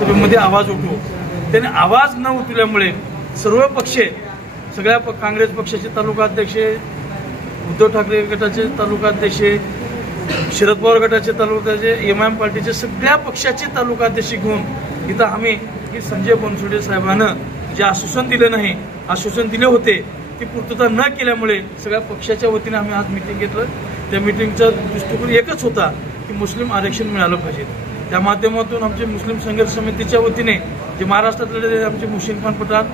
सभेमध्ये आवाज उठवू. त्याने आवाज न उठवल्यामुळे सर्व पक्ष, सगळ्या काँग्रेस पक्षाचे तालुका अध्यक्ष, उद्धव ठाकरे गटाचे तालुका अध्यक्ष, शरद पवार गटाचे तालुक्याचे, एमआयएम पार्टीचे सगळ्या पक्षाचे तालुका अध्यक्ष घेऊन इथं आम्ही की संजय बनसोडे साहेबांना जे आश्वासन दिले नाही, आश्वासन दिले होते ती पूर्तता न केल्यामुळे सगळ्या पक्षाच्या वतीने आम्ही आज मिटिंग घेतलं. त्या मिटिंगचा दृष्टिकोन एकच होता की मुस्लिम आरक्षण मिळालं पाहिजे. त्या माध्यमातून आमचे मुस्लिम संघर्ष समितीच्या वतीने जे महाराष्ट्रातले आमचे मुशीन खान पठाण,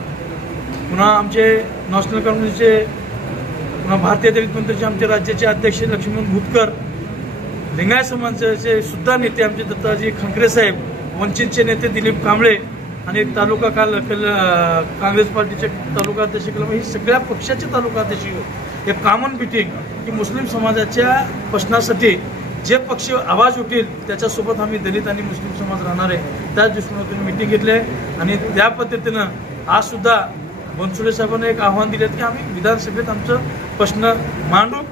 पुन्हा आमचे नॅशनल काँग्रेसचे, पुन्हा भारतीय दलित मंत्र्याचे आमचे राज्याचे अध्यक्ष लक्ष्मण भूतकर, लिंगायत समाजाचे सुद्धा नेते आमचे दत्ताजी खंकरे साहेब, वंचितचे नेते दिलीप कांबळे आणि तालुका काँग्रेस पार्टीचे तालुका अध्यक्ष कलम, ही सगळ्या पक्षाचे तालुका अध्यक्ष एक कॉमन मिटिंग की मुस्लिम समाजाच्या प्रश्नासाठी जे पक्ष आवाज उठेल त्याच्यासोबत आम्ही दलित आणि मुस्लिम समाज राहणार आहे, त्याच दृष्टीने मिटिंग घेतली आहे. आणि त्या पद्धतीनं आज सुद्धा बनसोडे साहेबांना एक आव्हान दिले की आम्ही विधानसभेत आमचं प्रश्न मांडू.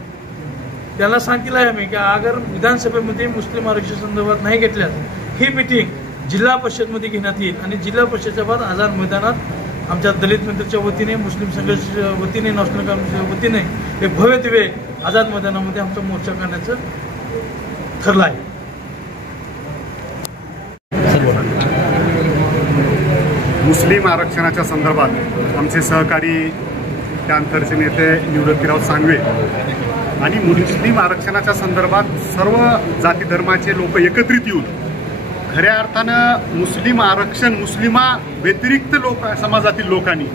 त्याला सांगितलं आहे आम्ही की अगर विधानसभेमध्ये मुस्लिम आरक्षण संदर्भात नाही घेतल्यास ही मिटिंग जिल्हा परिषदमध्ये घेण्यात येईल आणि जिल्हा परिषदेच्या बाद आझाद मैदानात आमच्या दलित मंत्र्याच्या वतीने, मुस्लिम संघर्ष वतीने, नॅशनल काँग्रेसच्या वतीने एक भव्य दिव्य आझाद मैदानामध्ये आमचा मोर्चा करण्याचं ठरलं आहे. मुस्लिम आरक्षणाच्या संदर्भात आमचे सहकारी त्यानंतरचे नेते निवृत्तीराव सांगवे आणि मुस्लिम आरक्षणाच्या संदर्भात सर्व जाती धर्माचे लोक एकत्रित येऊन खऱ्या अर्थानं मुस्लिम आरक्षण मुस्लिमा व्यतिरिक्त समाजातील लोकांनी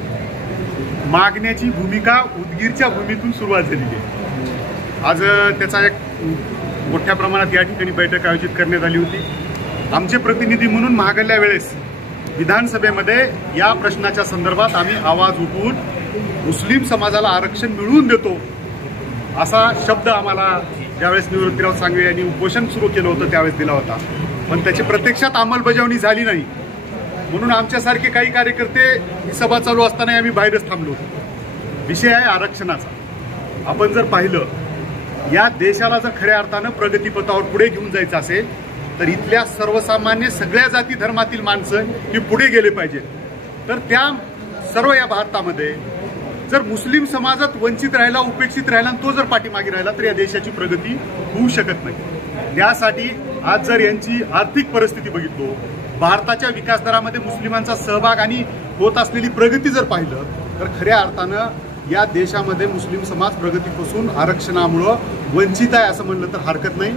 मागण्याची भूमिका उदगीरच्या भूमीतून सुरुवात झालेली आहे. आज त्याचा एक मोठ्या प्रमाणात या ठिकाणी बैठक आयोजित करण्यात आली होती. आमचे प्रतिनिधी म्हणून महागल्या वेळेस विधानसभेमध्ये या प्रश्नाच्या संदर्भात आम्ही आवाज उठवून मुस्लिम समाजाला आरक्षण मिळवून देतो असा शब्द आम्हाला ज्यावेळेस निवृत्तीराव सांगवे यांनी उपोषण सुरू केलं होतं त्यावेळेस दिला होता, पण त्याची प्रत्यक्षात अंमलबजावणी झाली नाही. म्हणून आमच्यासारखे काही कार्यकर्ते ही सभा चालू असताना आम्ही बाहेरच थांबलो होतो. विषय आहे आरक्षणाचा. आपण जर पाहिलं या देशाला जर खऱ्या अर्थानं प्रगतीपथावर पुढे घेऊन जायचं असेल तर इथल्या सर्वसामान्य सगळ्या जाती धर्मातील माणसं ही पुढे गेले पाहिजेत. तर त्या सर्व या भारतामध्ये जर मुस्लिम समाजात वंचित राहिला, उपेक्षित राहिला आणि तो जर पाठीमागे राहिला तर या देशाची प्रगती होऊ शकत नाही. त्यासाठी आज जर यांची आर्थिक परिस्थिती बघितलो, भारताच्या विकास दरामध्ये मुस्लिमांचा सहभाग आणि होत असलेली प्रगती जर पाहिलं तर खऱ्या अर्थानं या देशामध्ये मुस्लिम समाज प्रगतीपासून आरक्षणामुळं वंचित आहे असं म्हणलं तर हरकत नाही.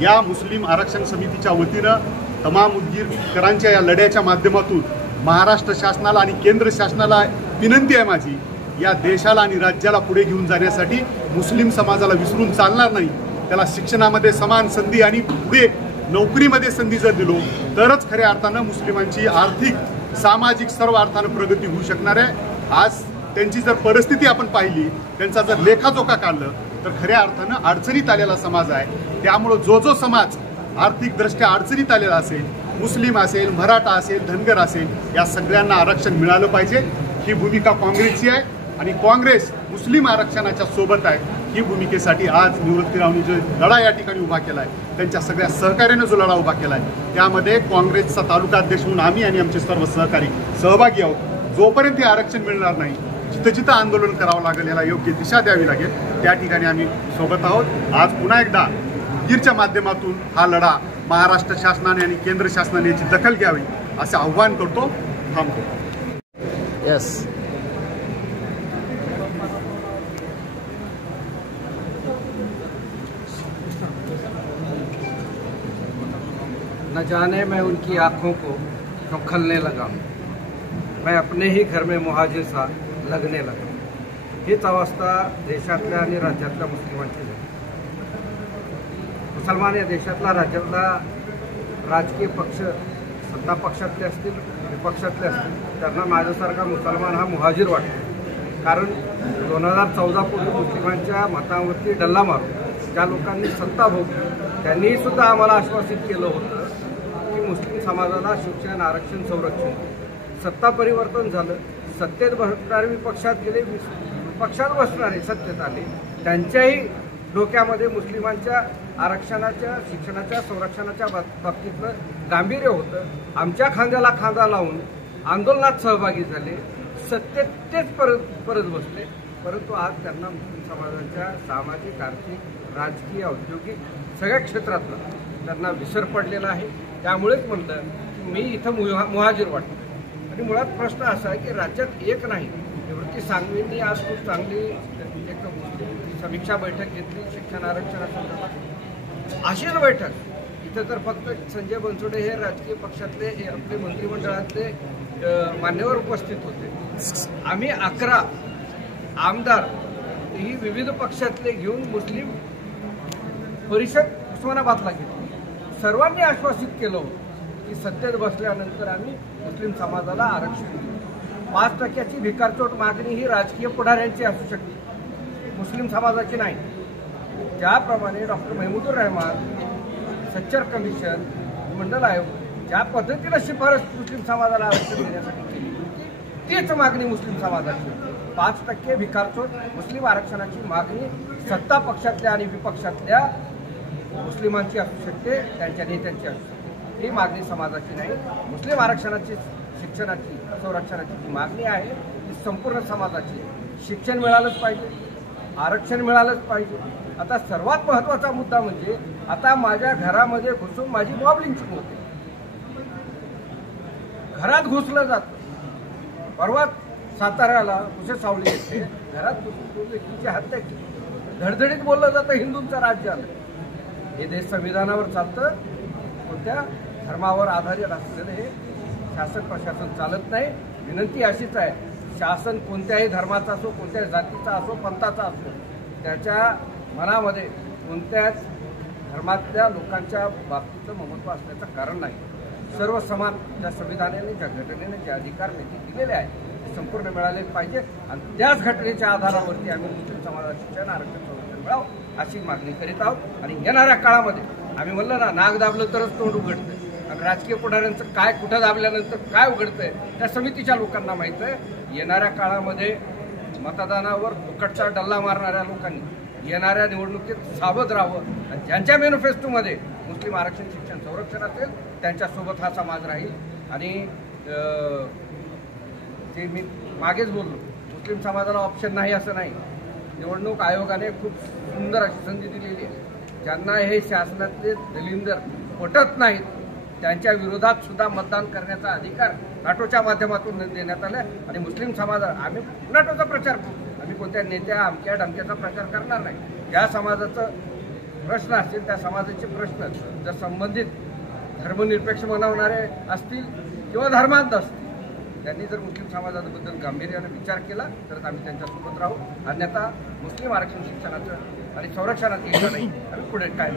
या मुस्लिम आरक्षण समितीच्या वतीनं तमाम उदगीरकरांच्या या लढ्याच्या माध्यमातून महाराष्ट्र शासनाला आणि केंद्र शासनाला विनंती आहे माझी, या देशाला आणि राज्याला पुढे घेऊन जाण्यासाठी मुस्लिम समाजाला विसरून चालणार नाही. त्याला शिक्षणामध्ये समान संधी आणि पुढे नोकरीमध्ये संधी जर दिलो तरच खऱ्या अर्थानं मुस्लिमांची आर्थिक, सामाजिक सर्व अर्थानं प्रगती होऊ शकणार आहे. आज त्यांची जर परिस्थिती आपण पाहिली, त्यांचा जर लेखाजोखा काढलं तर खऱ्या अर्थानं अडचणीत आलेला समाज आहे. त्यामुळं जो समाज आर्थिकदृष्ट्या अडचणीत आलेला असेल, मुस्लिम असेल, मराठा असेल, धनगर असेल, या सगळ्यांना आरक्षण मिळालं पाहिजे. ही भूमिका काँग्रेसची आहे आणि काँग्रेस मुस्लिम आरक्षणाच्या सोबत आहे. ही भूमिकेसाठी आज निवृत्तीरावनी जो लढा या ठिकाणी उभा केला आहे, त्यांच्या सगळ्या सहकार्याने जो लढा उभा केला आहे, त्यामध्ये काँग्रेसचा तालुका अध्यक्ष म्हणून आम्ही आणि आमचे सर्व सहकारी सहभागी आहोत. जोपर्यंत हे आरक्षण मिळणार नाही, जिथं जिथं आंदोलन करावं लागेल, याला योग्य दिशा द्यावी लागेल, त्या ठिकाणी आम्ही सोबत आहोत. आज पुन्हा एकदा उदगीरच्या माध्यमातून हा लढा महाराष्ट्र शासनाने आणि केंद्र शासनाने याची दखल घ्यावी असं आव्हान करतो. थांबतो. यस. न जाने मैं उनकी आँखों को क्यों खलने लगा हूँ, मैं अपने ही घर में मुहाजिर सा लगने लगा. हीच अवस्था देशातल्या आणि राज्यातल्या मुस्लिमांची झाली. मुसलमान या देशातला, राज्यातला राजकीय पक्ष, सत्ता पक्षातले असतील, विपक्षातले असतील, त्यांना माझ्यासारखा मुसलमान हा मुहाजिर वाटतो. कारण 2014 पूर्वी मुस्लिमांच्या मतावरती डल्ला मारून ज्या लोकांनी सत्ता भोगली त्यांनी सुद्धा आम्हाला आश्वासित केलं होतं की मुस्लिम समाजाला शिक्षण, आरक्षण, संरक्षण. सत्ता परिवर्तन झालं, सत्तेत बसणारे विपक्षात गेले, विपक्षात बसणारे सत्तेत आले, त्यांच्याही डोक्यामध्ये मुस्लिमांच्या आरक्षणाच्या, शिक्षणाच्या, संरक्षणाच्या बाबतीतलं गांभीर्य होतं. आमच्या खांद्याला खांदा लावून आंदोलनात सहभागी झाले, सत्तेत तेच परत बसले. परंतु आज त्यांना मुस्लिम समाजाच्या सामाजिक, आर्थिक, राजकीय, औद्योगिक सगळ्या क्षेत्रातलं त्यांना विसर पडलेला आहे. त्यामुळेच म्हणलं की मी इथं मुहाजीर वाटतो. आणि मुळात प्रश्न असा आहे की राज्यात एक नाही, निवृत्ती सांगवींनी आज खूप चांगली एक समीक्षा बैठक घेतली शिक्षण आरक्षणासंदर्भात. अशीच बैठक इथं तर फक्त संजय बनसोडे हे राजकीय पक्षातले आपले मंत्रिमंडळातले मान्यवर उपस्थित होते. आम्ही 11 आमदार ही विविध पक्षातले घेऊन मुस्लिम परिषद उस्मानाबादला घेतली. सर्वांनी आश्वासित केलं होतं की सत्तेत बसल्यानंतर आम्ही मुस्लिम समाजाला आरक्षण देऊ. 5% भिकारचोट मागणी ही राजकीय पुढाऱ्यांची असू शकते, मुस्लिम समाजाची नाही. ज्याप्रमाणे डॉक्टर महमूदुर रहमान, सच्चर कमिशन, मंडल आयोग ज्या पद्धतीनं शिफारस मुस्लिम समाजाला आरक्षण देण्यासाठी केली होती तीच मागणी मुस्लिम समाजाची. 5% भिकारचोट मुस्लिम आरक्षणाची मागणी सत्ता पक्षातल्या आणि विपक्षातल्या मुस्लिमांची असू शकते, त्यांच्या नेत्यांची असू शकते. ही मागणी समाजाची नाही. मुस्लिम आरक्षणाची, शिक्षणाची, संरक्षणाची जी मागणी आहे ती संपूर्ण समाजाची. शिक्षण मिळालंच पाहिजे, आरक्षण मिळालंच पाहिजे. आता सर्वात महत्त्वाचा मुद्दा म्हणजे आता माझ्या घरामध्ये घुसून माझी मॉब लिंचिंग होते, घरात घुसलं जातं. परवा साताऱ्याला सावली येते, घरात घुसून व्यक्तीची हत्या केली. धडधडीत बोललं जातं हिंदूंचं राज्य आलं. हे देश संविधानावर चालतं, कोणत्या धर्मावर आधारित असलेलं हे शासन प्रशासन चालत नाही. विनंती अशीच आहे, शासन कोणत्याही धर्माचा असो, कोणत्याही जातीचा असो, पंथाचा असो, त्याच्या मनामध्ये कोणत्याच धर्मातल्या लोकांच्या बाबतीतलं ममत्व असण्याचं कारण नाही. सर्व समान ज्या संविधानाने, ज्या घटनेने जे अधिकार त्यांनी दिलेले आहेत ते संपूर्ण मिळाले पाहिजे. आणि त्याच घटनेच्या आधारावरती आम्ही मुस्लिम समाजाला शिक्षण, आरक्षण, संरक्षण मिळावं अशी मागणी करीत आहोत. आणि येणाऱ्या काळामध्ये आम्ही म्हणलं ना, नाक दाबलं तरच तोंड उघडतं. आणि राजकीय पुढाऱ्यांचं काय कुठं दाबल्यानंतर काय उघडतंय त्या समितीच्या लोकांना माहीत आहे. येणाऱ्या काळामध्ये मतदानावर फुकटचा डल्ला मारणाऱ्या लोकांनी येणाऱ्या निवडणुकीत सावध राहावं. आणि ज्यांच्या मॅनिफेस्टोमध्ये मुस्लिम आरक्षण, शिक्षण, संरक्षण असेल त्यांच्यासोबत हा समाज राहील. आणि ते मी मागेच बोललो, मुस्लिम समाजाला ऑप्शन नाही असं नाही. निवडणूक आयोगाने खूप सुंदर अशी संधी दिलेली आहे. ज्यांना हे शासनाचे दलिंदर पटत नाहीत त्यांच्या विरोधात सुद्धा मतदान करण्याचा अधिकार नाटोच्या माध्यमातून देण्यात आला. आणि मुस्लिम समाजाला आम्ही नाटोचा प्रचार करू, आम्ही कोणत्या नेत्या अमक्या डमक्याचा प्रचार करणार नाही. ज्या समाजाचं प्रश्न असतील त्या समाजाचे प्रश्न जर संबंधित धर्मनिरपेक्ष बनवणारे असतील किंवा धर्मांध असतील, त्यांनी जर मुस्लिम समाजाबद्दल गांभीर्याने विचार केला तर आम्ही त्यांच्यासोबत राहू. अन्यथा मुस्लिम आरक्षण, शिक्षणाचं आणि संरक्षणात येणार नाही. आम्ही पुढे काय